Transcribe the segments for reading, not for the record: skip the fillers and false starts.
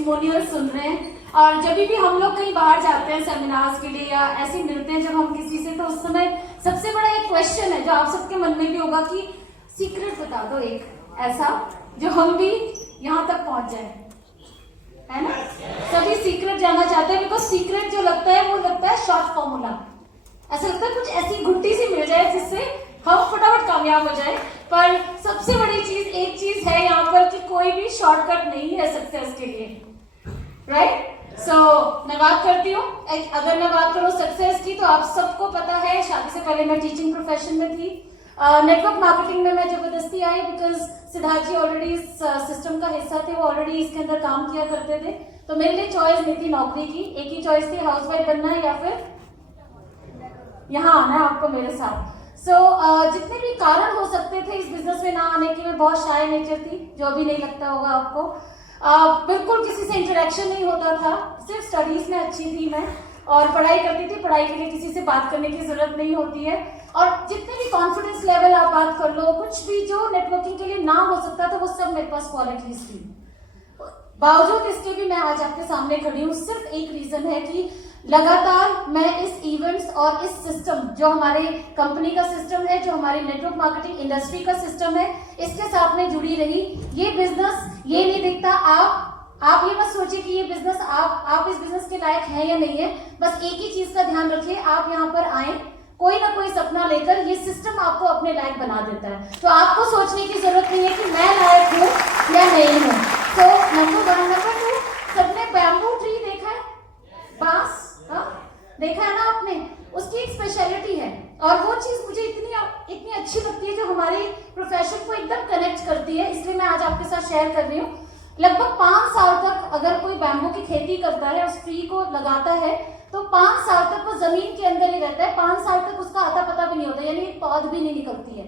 Testimonial सुन रहे हैं। और जब भी हम लोग कहीं बाहर जाते हैं सेमिनार्स के लिए या ऐसे मिलते हैं जब हम किसी से, तो उस समय सबसे बड़ा एक क्वेश्चन है जो आप सबके मन में भी होगा कि सीक्रेट बता दो एक ऐसा जो हम भी यहाँ तक पहुंच जाए, है ना। सभी सीक्रेट जानना चाहते हैं, बिकॉज सीक्रेट जो लगता है वो लगता है शॉर्ट फॉर्मूला। ऐसा लगता है कुछ ऐसी गुट्टी सी मिल जाए जिससे हम फटाफट कामयाब हो जाए। पर सबसे बड़ी चीज एक चीज है यहाँ पर कि कोई भी शॉर्टकट नहीं है सक्सेस के लिए, राइट। सो मैं बात करती हूँ, अगर मैं बात करूँ सक्सेस की, तो आप सबको पता है शादी से पहले मैं टीचिंग प्रोफेशन में थी। नेटवर्क मार्केटिंग में मैं जबरदस्ती आई बिकॉज सिद्धार्थ जी ऑलरेडी इस सिस्टम का हिस्सा थे, वो ऑलरेडी इसके अंदर काम किया करते थे। तो मेरे लिए चॉइस नहीं थी नौकरी की, एक ही चॉइस थी, हाउसवाइफ बनना या फिर यहाँ आना है आपको मेरे साथ। जितने भी कारण हो सकते थे इस बिजनेस में ना आने के, मैं बहुत शाय नेचर थी, जो अभी नहीं लगता होगा आपको। बिल्कुल किसी से इंटरेक्शन नहीं होता था, सिर्फ स्टडीज में अच्छी थी मैं और पढ़ाई करती थी। पढ़ाई के लिए किसी से बात करने की जरूरत नहीं होती है। और जितने भी कॉन्फिडेंस लेवल आप बात कर लो, कुछ भी जो नेटवर्किंग के लिए ना हो सकता था, वो सब मेरे पास क्वालिटीज थी। बावजूद इसके भी मैं आज आपके सामने खड़ी हूँ। सिर्फ एक रीजन है कि लगातार मैं इस इवेंट्स और इस सिस्टम जो हमारे कंपनी का सिस्टम है, जो हमारी नेटवर्क मार्केटिंग इंडस्ट्री का सिस्टम है, इसके साथ में जुड़ी रही। ये बिजनेस ये नहीं दिखता, आप ये मत सोचिए कि ये बिजनेस आप इस बिजनेस के लायक हैं या नहीं है। बस एक ही चीज का ध्यान रखिए, आप यहाँ पर आए कोई ना कोई सपना लेकर, ये सिस्टम आपको अपने लायक बना देता है। तो आपको सोचने की जरूरत नहीं है कि मैं लायक हूँ या नहीं हूँ। तो नंबर 2, सबने बैम्बू ट्री देखा है, बांस देखा है ना आपने, उसकी एक स्पेशलिटी है। और वो चीज मुझे इतनी अच्छी लगती है जो हमारे प्रोफेशन को एकदम कनेक्ट करती है, इसलिए मैं आज आपके साथ शेयर कर रही हूँ। लगभग 5 साल तक अगर कोई बैम्बू की खेती करता है, उस ट्री को लगाता है, तो 5 साल तक वो जमीन के अंदर ही रहता है। 5 साल तक उसका आता पता भी नहीं होता, यानी एक पौध भी नहीं निकलती है।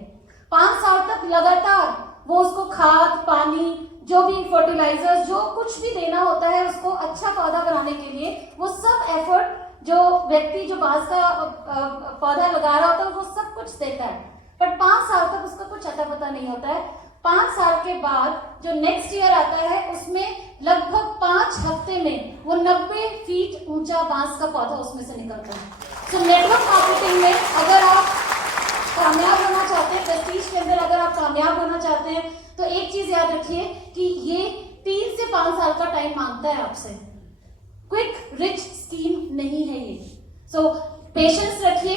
5 साल तक लगातार वो उसको खाद, पानी, जो भी फर्टिलाइजर, जो कुछ भी देना होता है उसको अच्छा पौधा बनाने के लिए, वो सब एफर्ट जो व्यक्ति जो बांस का पौधा लगा रहा होता है वो सब कुछ देता है। पर 5 साल तक उसका कुछ अता पता नहीं होता है। 5 साल के बाद जो नेक्स्ट ईयर आता है, उसमें लगभग 5 हफ्ते में वो 90 फीट ऊंचा बांस का पौधा उसमें से निकलता है। तो नेटवर्क मार्केटिंग में अगर आप कामयाब होना चाहते हैं, प्रेस्टीज के अंदर अगर आप कामयाब होना चाहते हैं, तो एक चीज याद रखिए कि ये 3 से 5 साल का टाइम मांगता है आपसे। क्विक रिच स्कीम नहीं है ये। सो पेशेंस रखिए।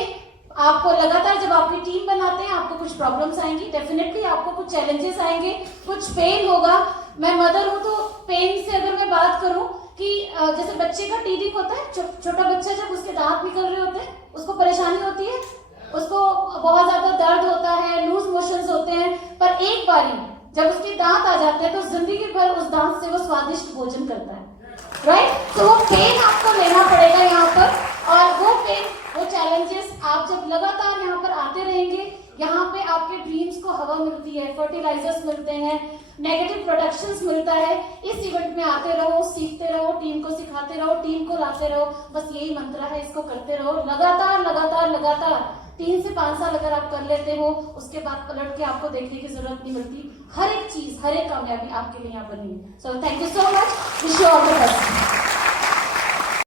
आपको लगातार जब आपकी टीम बनाते हैं, आपको कुछ प्रॉब्लम्स आएंगी, डेफिनेटली आपको कुछ चैलेंजेस आएंगे, कुछ पेन होगा। मैं मदर हूं, तो पेन से अगर मैं बात करूं कि जैसे बच्चे का टीथिंग होता है, छोटा बच्चा जब उसके दांत निकल रहे होते हैं, उसको परेशानी होती है, उसको बहुत ज्यादा दर्द होता है, लूज मोशंस होते हैं। पर एक बारी जब उसके दांत आ जाते हैं, तो जिंदगी भर उस दांत से वो स्वादिष्ट भोजन करता है, राइट। तो वो पेन आपको लेना पड़ेगा यहाँ पर, और वो पेन, वो चैलेंजेस आप जब लगातार यहाँ पर आते रहेंगे, यहाँ पे आपके ड्रीम्स को हवा मिलती है, फर्टिलाइजर्स मिलते हैं, नेगेटिव प्रोडक्शंस मिलता है। इस इवेंट में आते रहो, सीखते रहो, टीम को सिखाते रहो, टीम को लाते रहो, बस यही मंत्र है, इसको करते रहो लगातार लगातार लगातार। 3 से 5 साल अगर आप कर लेते हो, उसके बाद पलट के आपको देखने की जरूरत नहीं मिलती। हर एक चीज, हर एक कामयाबी आपके लिए यहाँ बनी है। So thank you so much, wish you all the best.